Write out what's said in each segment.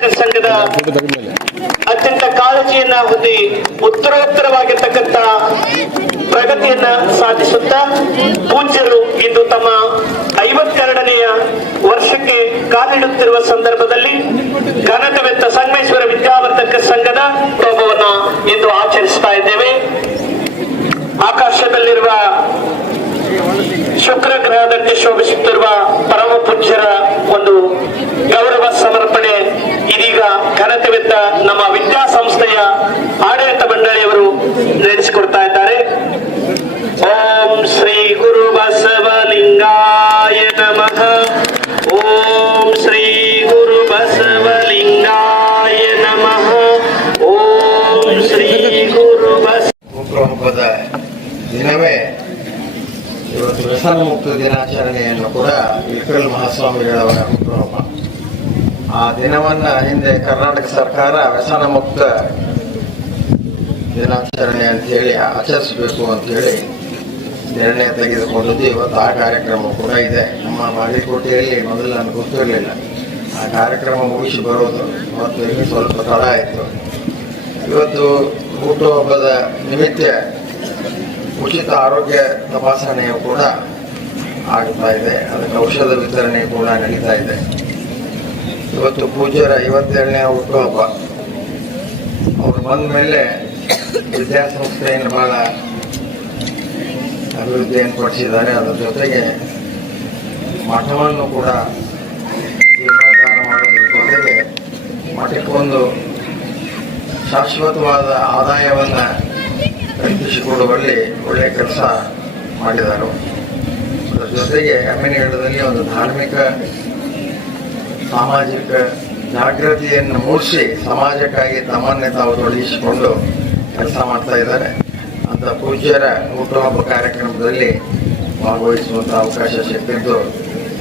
ಸಂಘದ ಅತ್ಯಂತ ಕಾಳಜಿಯನ್ನ ಹೊಂದಿ ಉತ್ತರೋತ್ತರವಾಗಿರ್ತಕ್ಕಂಥ ಪ್ರಗತಿಯನ್ನ ಸಾಧಿಸುತ್ತಾ ಪೂಜ್ಯರು ಇಂದು ತಮ್ಮ ಐವತ್ತೆರಡನೆಯ ವರ್ಷಕ್ಕೆ ಕಾಲಿಡುತ್ತಿರುವ ಸಂದರ್ಭದಲ್ಲಿ ಘನಕವೆತ್ತ ಸಂಗಮೇಶ್ವರ ವಿದ್ಯಾವರ್ಧಕ ಸಂಘದ ಹುಟ್ಟುಹಬ್ಬವನ್ನ ಇಂದು ಆಚರಿಸ್ತಾ ಇದ್ದೇವೆ. ಆಕಾಶದಲ್ಲಿರುವ ಶುಕ್ರ ಗ್ರಹದಂತೆ ಶೋಭಿಸುತ್ತಿರುವ ಪರಮ ಪೂಜ್ಯರ ಒಂದು ಗೌರವ ಬಸ ಹುಟ್ಟುಹಬ್ಬದ ದಿನವೇ ಇವತ್ತು ವ್ಯಸನ ಮುಕ್ತ ದಿನಾಚರಣೆಯನ್ನು ಕೂಡ ಇಳಕಲ್ ಮಹಾಸ್ವಾಮಿಗಳವರ ಹುಟ್ಟುಹಬ್ಬ ಆ ದಿನವನ್ನ ಹಿಂದೆ ಕರ್ನಾಟಕ ಸರ್ಕಾರ ವ್ಯಸನ ಮುಕ್ತ ದಿನಾಚರಣೆ ಅಂತ ಹೇಳಿ ಆಚರಿಸಬೇಕು ಅಂತ ಹೇಳಿ ನಿರ್ಣಯ ತೆಗೆದುಕೊಂಡಿದ್ದು ಇವತ್ತು ಆ ಕಾರ್ಯಕ್ರಮ ಕೂಡ ಇದೆ. ನಮ್ಮ ಬಾಗಲಕೋಟೆಯಲ್ಲಿ ಮೊದಲು ನನಗೆ ಗೊತ್ತಿರಲಿಲ್ಲ. ಆ ಕಾರ್ಯಕ್ರಮ ಮುಗಿಸಿ ಬರೋದು ಮತ್ತು ಇಲ್ಲಿ ಸ್ವಲ್ಪ ತಡ ಆಯಿತು. ಇವತ್ತು ಹುಟ್ಟುಹಬ್ಬದ ನಿಮಿತ್ತ ಉಚಿತ ಆರೋಗ್ಯ ತಪಾಸಣೆಯು ಕೂಡ ಆಗ್ತಾ ಇದೆ. ಅದಕ್ಕೆ ಔಷಧ ವಿತರಣೆ ಕೂಡ ನಡೀತಾ ಇದೆ. ಇವತ್ತು ಪೂಜ್ಯರ ಐವತ್ತೇಳನೇ ಹುಟ್ಟುಹಬ್ಬ ಅವರು ಬಂದ ಮೇಲೆ ವಿದ್ಯಾಸಂಸ್ಥೆಯನ್ನು ಭಾಳ ಅಭಿವೃದ್ಧಿಯನ್ನು ಪಡಿಸಿದ್ದಾರೆ. ಅದರ ಜೊತೆಗೆ ಮಠವನ್ನು ಕೂಡ ಜೀರ್ಣೋದ್ಧಾರ ಮಾಡೋದ್ರ ಜೊತೆಗೆ ಮಠಕ್ಕೊಂದು ಶಾಶ್ವತವಾದ ಆದಾಯವನ್ನು ಕಲ್ಪಿಸಿಕೊಡುವಲ್ಲಿ ಒಳ್ಳೆಯ ಕೆಲಸ ಮಾಡಿದರು. ಅದರ ಜೊತೆಗೆ ಅಮ್ಮಿನಗಡದಲ್ಲಿ ಒಂದು ಧಾರ್ಮಿಕ, ಸಾಮಾಜಿಕ ಜಾಗೃತಿಯನ್ನು ಮೂಡಿಸಿ ಸಮಾಜಕ್ಕಾಗಿ ತಮ್ಮನ್ನೇ ತಾವು ತೊಡಗಿಸಿಕೊಂಡು ಕೆಲಸ ಮಾಡ್ತಾ ಇದ್ದಾರೆ. ಅಂತ ಪೂಜ್ಯರ ಹುಟ್ಟುಹಬ್ಬ ಕಾರ್ಯಕ್ರಮದಲ್ಲಿ ಭಾಗವಹಿಸುವಂಥ ಅವಕಾಶ ಸಿಕ್ಕಿದ್ದು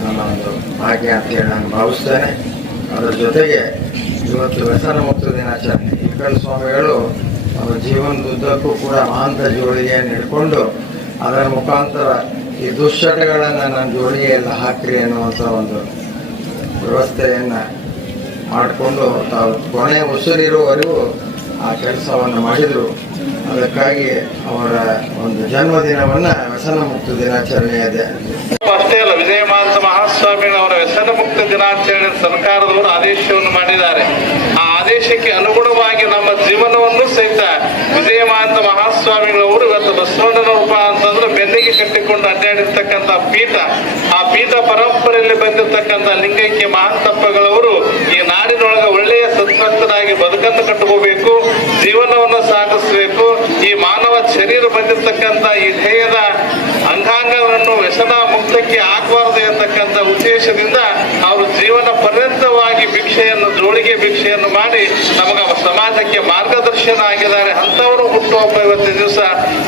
ನನ್ನ ಒಂದು ಭಾಗ್ಯ ಅಂತ ಹೇಳಿ ನಾನು ಭಾವಿಸ್ತೇನೆ. ಅದರ ಜೊತೆಗೆ ಇವತ್ತು ವ್ಯಸನ ಮುಕ್ತ ದಿನಾಚರಣೆ. ಇಳಕಲ್ ಸ್ವಾಮಿಗಳು ಅವರ ಜೀವನದುದ್ದಕ್ಕೂ ಕೂಡ ಮಹಾಂತ ಜೋಳಿಗೆಯನ್ನು ಹಿಡ್ಕೊಂಡು ಅದರ ಮುಖಾಂತರ ಈ ದುಶ್ಚಟಗಳನ್ನು ನನ್ನ ಜೋಳಿಗೆಯಲ್ಲಿ ಹಾಕ್ರಿ ಅನ್ನುವಂಥ ಒಂದು ವ್ಯವಸ್ಥೆಯನ್ನು ಮಾಡಿಕೊಂಡು ತಾವು ಕೊನೆ ಉಸಿರಿರುವವರೆಗೂ ಆ ಕೆಲಸವನ್ನು ಮಾಡಿದರು. ಅದಕ್ಕಾಗಿ ಅವರ ಒಂದು ಜನ್ಮದಿನವನ್ನು ವ್ಯಸನ ಮುಕ್ತ ದಿನಾಚರಣೆ ಇದೆ ಅಷ್ಟೇ ಅಲ್ಲ ವಿಜಯಮಾಂಸ ಮಹಾಸ್ವಾಮಿಗಳವರ ವ್ಯಸನ ಮುಕ್ತ ದಿನಾಚರಣೆ ಸರ್ಕಾರದವರು ಆದೇಶವನ್ನು ಮಾಡಿದ್ದಾರೆ. ಆ ಆದೇಶಕ್ಕೆ ಅನುಗುಣವಾಗಿ ನಮ್ಮ ಜೀವನವನ್ನು ಸಹಿತ ವಿಜಯಮಾಂತ ಮಹಾಸ್ವಾಮಿಗಳವರು ಇವತ್ತು ಬಸವಣ್ಣನ ರೂಪ ಅಂತಂದ್ರೆ ಬೆನ್ನಿಗೆ ಕಟ್ಟಿಕೊಂಡು ಅಡ್ಡಾಡಿರ್ತಕ್ಕಂಥ ಪೀಠ, ಆ ಪೀಠ ಪರಂಪರೆಯಲ್ಲಿ ಬಂದಿರತಕ್ಕಂಥ ಲಿಂಗೈಕ್ಯ ಮಹಾಂತಪ್ಪಗಳವರು ಈ ನಾಡಿನೊಳಗೆ ಒಳ್ಳೆಯ ಸದ್ಭಕ್ತರಾಗಿ ಬದುಕನ್ನು ಕಟ್ಟಕೋಬೇಕು ಜೀವನವನ್ನು ಸಾಗಿಸಬೇಕು, ಈ ಮಾನವ ಶರೀರ ಬಂದಿರತಕ್ಕಂಥ ಈ ಧ್ಯೇಯದ ಉದ್ದೇಶದಿಂದ ಅವರು ಜೀವನ ಪರ್ಯಂತವಾಗಿ ಭಿಕ್ಷೆಯನ್ನು, ಜೋಳಿಗೆ ಭಿಕ್ಷೆಯನ್ನು ಮಾಡಿ ನಮಗೆ ಸಮಾಜಕ್ಕೆ ಮಾರ್ಗದರ್ಶನ ಆಗಿದ್ದಾರೆ. ಅಂಥವರು ಹುಟ್ಟುಹಬ್ಬ ಇವತ್ತಿನ ದಿವಸ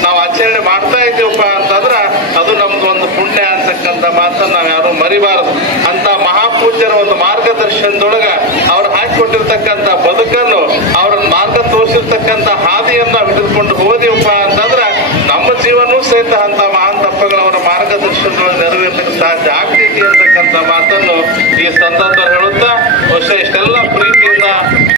ನಾವು ಆಚರಣೆ ಮಾಡ್ತಾ ಇದ್ದೀವಪ್ಪ ಅಂತಂದ್ರೆ ಅದು ನಮ್ದು ಒಂದು ಪುಣ್ಯ ಅಂತಕ್ಕಂಥ ಮಾತನ್ನು ನಾವು ಯಾರು ಮರಿಬಾರದು. ಅಂತ ಮಹಾಪೂಜ್ಯರ ಒಂದು ಮಾರ್ಗದರ್ಶನದೊಳಗ ಅವ್ರು ಹಾಕಿಕೊಟ್ಟಿರ್ತಕ್ಕಂಥ ಬದುಕನ್ನು ಅವ್ರ ಮಾರ್ಗ ತೋರಿಸಿರ್ತಕ್ಕಂಥ ಹಾದಿಯನ್ನ ಹಿಡಿದುಕೊಂಡು ಹೋದಿವಪ್ಪ ಅಂತಂದ್ರೆ ನಮ್ಮ ಜೀವನೂ ಸಹಿತ ಅಂತ ಮಹಾನ್ ತಪ್ಪಗಳವರ ಮಾರ್ಗದರ್ಶನದೊಳಗೆ ನೆರವೇರ್ತಕ್ಕಂಥ ಸಾಧ್ಯ ಅಂತಕ್ಕಂಥ ಮಾತನ್ನು ಈ ಸಂದರ್ಭ ಹೇಳುತ್ತಾ ಬಹುಶಃ ಇಷ್ಟೆಲ್ಲ ಪ್ರೀತಿಯಿಂದ